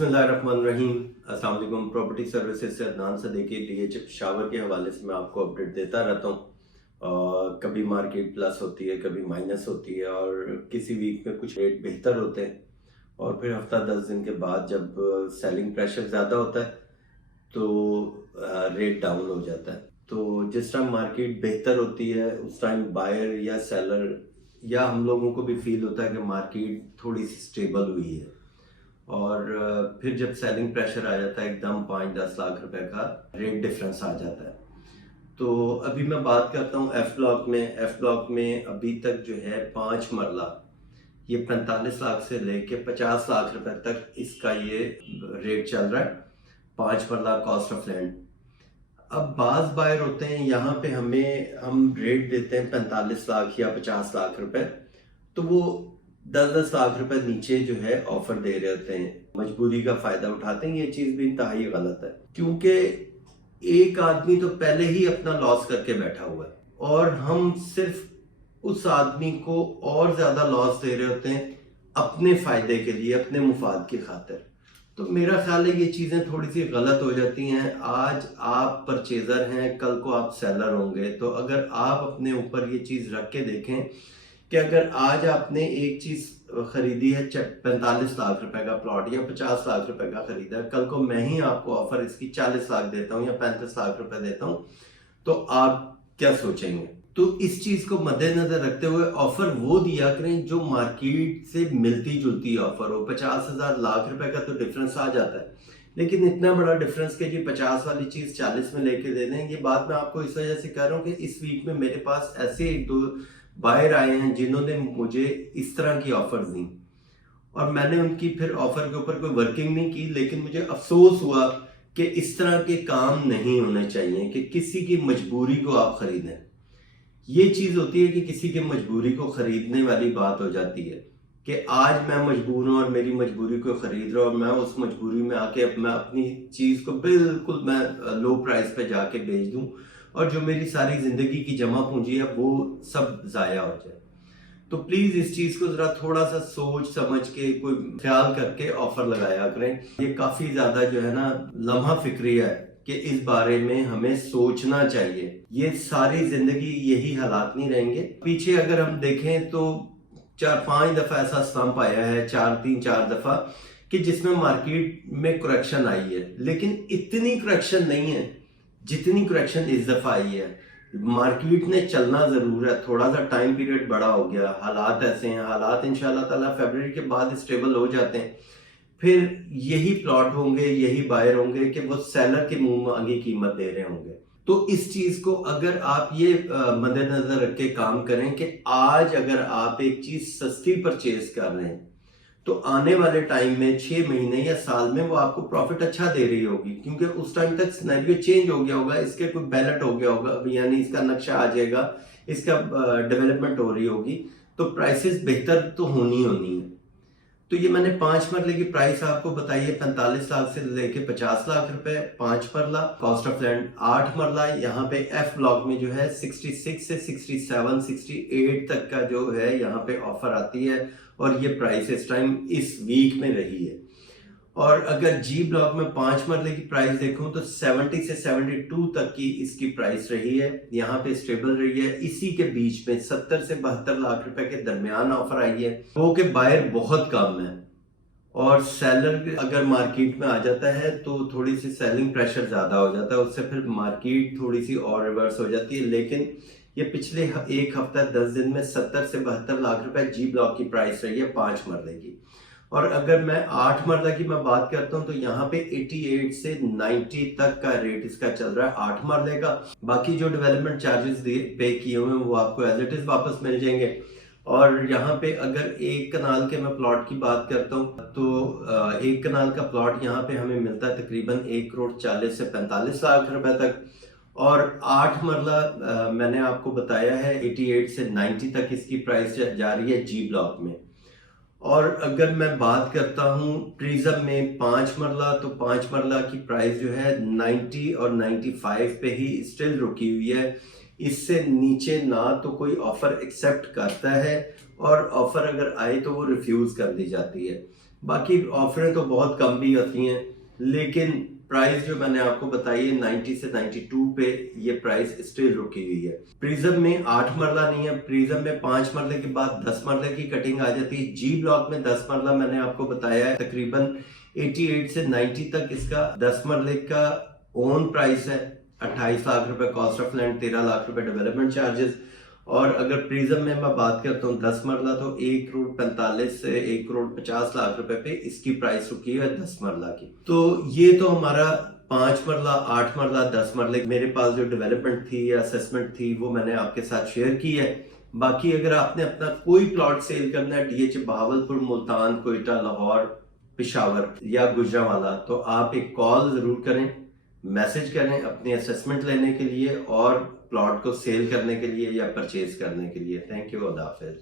बिस्मिल्लाहिर्रहमानिर्रहीम। अस्सलाम वालेकुम। प्रॉपर्टी सर्विसेज से अदनान सदीकी DH शावर के हवाले से मैं आपको अपडेट देता रहता हूँ। कभी मार्केट प्लस होती है, कभी माइनस होती है, और किसी वीक में कुछ रेट बेहतर होते हैं और फिर हफ्ता 10 दिन के बाद जब सेलिंग प्रेशर ज़्यादा होता है तो रेट डाउन हो जाता है। तो जिस टाइम मार्केट बेहतर होती है उस टाइम बायर या सेलर या हम लोगों को भी फील होता है कि मार्केट थोड़ी सी स्टेबल हुई है, और फिर जब सेलिंग प्रेशर आ जाता है एकदम 5-10 लाख रुपए का रेट डिफरेंस आ जाता है। तो अभी मैं बात करता हूँ एफ ब्लॉक में अभी तक जो है 5 मरला ये 45 लाख से लेके 50 लाख रुपए तक इसका ये रेट चल रहा है। 5 मरला कॉस्ट ऑफ लैंड। अब बाज बायर होते हैं यहाँ पे हम रेट देते हैं 45 लाख या 50 लाख रुपए, तो वो 10-10 लाख रुपए नीचे जो है ऑफर दे रहे होते हैं, मजबूरी का फायदा उठाते हैं। ये चीज भी इंतहाई गलत है, क्योंकि एक आदमी तो पहले ही अपना लॉस करके बैठा हुआ है और हम सिर्फ उस आदमी को और ज्यादा लॉस दे रहे होते हैं अपने फायदे के लिए, अपने मुफाद की खातिर। तो मेरा ख्याल है ये चीजें थोड़ी सी गलत हो जाती हैं। आज आप परचेजर हैं, कल को आप सेलर होंगे, तो अगर आप अपने ऊपर ये चीज रख के देखें कि अगर आज आपने एक चीज खरीदी है 45 लाख रुपए का प्लॉट या 50 लाख रुपए का खरीदा है, कल को मैं ही आपको ऑफर इसकी 40 लाख देता हूँ या 35 लाख रुपए देता हूँ, तो आप क्या सोचेंगे? तो इस चीज को मद्देनजर रखते हुए ऑफर वो दिया करें जो मार्केट से मिलती जुलती ऑफर हो। 50,000 लाख रुपए का तो डिफरेंस आ जाता है, लेकिन इतना बड़ा डिफरेंस के जी 50 वाली चीज 40 में लेके दे दें। ये बात मैं आपको इस वजह से कह रहा हूँ कि इस वीक में मेरे पास ऐसे एक दो बायर आए हैं जिन्होंने मुझे इस तरह की ऑफर दी और मैंने उनकी फिर ऑफर के ऊपर कोई वर्किंग नहीं की, लेकिन मुझे अफसोस हुआ कि इस तरह के काम नहीं होने चाहिए कि किसी की मजबूरी को आप खरीदें। ये चीज होती है कि किसी की मजबूरी को खरीदने वाली बात हो जाती है कि आज मैं मजबूर हूं और मेरी मजबूरी को खरीद रहा हूं और मैं उस मजबूरी में आके मैं अपनी चीज को बिल्कुल मैं लो प्राइस पे जाके बेच दूं और जो मेरी सारी जिंदगी की जमा पूंजी है वो सब जाया हो जाए। तो प्लीज इस चीज को जरा थोड़ा सा सोच समझ के कोई ख्याल करके ऑफर लगाया करें। ये काफी ज्यादा जो है ना लम्हा फिक्री है कि इस बारे में हमें सोचना चाहिए। ये सारी जिंदगी यही हालात नहीं रहेंगे। पीछे अगर हम देखें तो 4-5 दफा ऐसा स्टंप आया है, 4 दफा, कि जिसमें मार्केट में करेक्शन आई है, लेकिन इतनी करेक्शन नहीं है जितनी करेक्शन इस दफा आई है। मार्केट ने चलना जरूर है, थोड़ा सा टाइम पीरियड बड़ा हो गया, हालात ऐसे हैं। हालात इंशाल्लाह ताला फरवरी के बाद स्टेबल हो जाते हैं, फिर यही प्लॉट होंगे, यही बायर होंगे कि वो सेलर के मुंह मांगी कीमत दे रहे होंगे। तो इस चीज को अगर आप ये मद्देनजर रख के काम करें कि आज अगर आप एक चीज सस्ती परचेज कर रहे हैं तो आने वाले टाइम में 6 महीने या साल में वो आपको प्रॉफिट अच्छा दे रही होगी, क्योंकि उस टाइम तक सिनेरियो चेंज हो गया होगा, इसके कोई बैलेट हो गया होगा, यानी इसका नक्शा आ जाएगा, इसका डेवलपमेंट हो रही होगी, तो प्राइसेस बेहतर तो होनी है। तो ये मैंने 5 मरले की प्राइस आपको बताई है, 45 लाख से लेके 50 लाख रुपए 5 मरला कॉस्ट ऑफ लैंड। 8 मरला यहाँ पे एफ ब्लॉक में जो है 66 से 67 68 तक का जो है यहाँ पे ऑफर आती है, और ये प्राइस इस टाइम इस वीक में रही है। और अगर जी ब्लॉक में 5 मरले की प्राइस देखूं तो 70 से 72 तक की इसकी प्राइस रही है, यहाँ पे स्टेबल रही है। इसी के बीच में 70 से 72 लाख रुपए के दरमियान ऑफर आई है। वो के बायर बहुत कम है और सेलर अगर मार्केट में आ जाता है तो थोड़ी सी सेलिंग प्रेशर ज्यादा हो जाता है, उससे फिर मार्केट थोड़ी सी और रिवर्स हो जाती है। लेकिन ये पिछले एक हफ्ता 10 दिन में 70 से 72 लाख रुपए जी ब्लॉक की प्राइस रही है 5 मरले की। और अगर मैं 8 मरला की मैं बात करता हूं तो यहाँ पे 88 से 90 तक का रेट इसका चल रहा है 8 मरले का। बाकी जो डेवलपमेंट चार्जेस पे किए हुए हैं वो आपको एज इट इज वापस मिल जाएंगे। और यहाँ पे अगर एक कनाल के मैं प्लॉट की बात करता हूँ तो एक कनाल का प्लॉट यहाँ पे हमें मिलता है तकरीबन 1 करोड़ 40 से 45 लाख रुपए तक। और 8 मरला मैंने आपको बताया है 88 से 90 तक इसकी प्राइस जा रही है जी ब्लॉक में। और अगर मैं बात करता हूँ प्रिज्म में 5 मरला, तो 5 मरला की प्राइस जो है 90 और 95 पे ही स्टिल रुकी हुई है। इससे नीचे ना तो कोई ऑफर एक्सेप्ट करता है और ऑफर अगर आए तो वो रिफ्यूज कर दी जाती है। बाकी ऑफरें तो बहुत कम भी होती हैं, लेकिन प्राइस जो मैंने आपको बताई है 90 से 92 पे ये प्राइस स्टिल रुकी हुई है। प्रिज्म में 8 मरला नहीं है, प्रिज्म में 5 मरले के बाद 10 मरले की कटिंग आ जाती है। जी ब्लॉक में 10 मरला मैंने आपको बताया है, तकरीबन 88 से 90 तक इसका 10 मरले का ओन प्राइस है। 28 लाख रुपए कॉस्ट ऑफ लैंड, 13 लाख रुपए डेवलपमेंट चार्जेस। और अगर प्रिज्म में मैं बात करता हूँ 10 मरला, तो 1 करोड़ 45 से 1 करोड़ 50 लाख रुपए पे इसकी प्राइस रुकी है 10 मरला की। तो ये तो हमारा 5 मरला, 8 मरला, 10 मरले मेरे पास जो डेवलपमेंट थी या असेसमेंट थी वो मैंने आपके साथ शेयर की है। बाकी अगर आपने अपना कोई प्लॉट सेल करना है डीएच बहावलपुर, मुल्तान, कोयटा, लाहौर, पिशावर या गुजरांवाला, तो आप एक कॉल जरूर करें, मैसेज करें अपनी असेसमेंट लेने के लिए और प्लॉट को सेल करने के लिए या परचेज करने के लिए। Thank you, Allah Hafiz.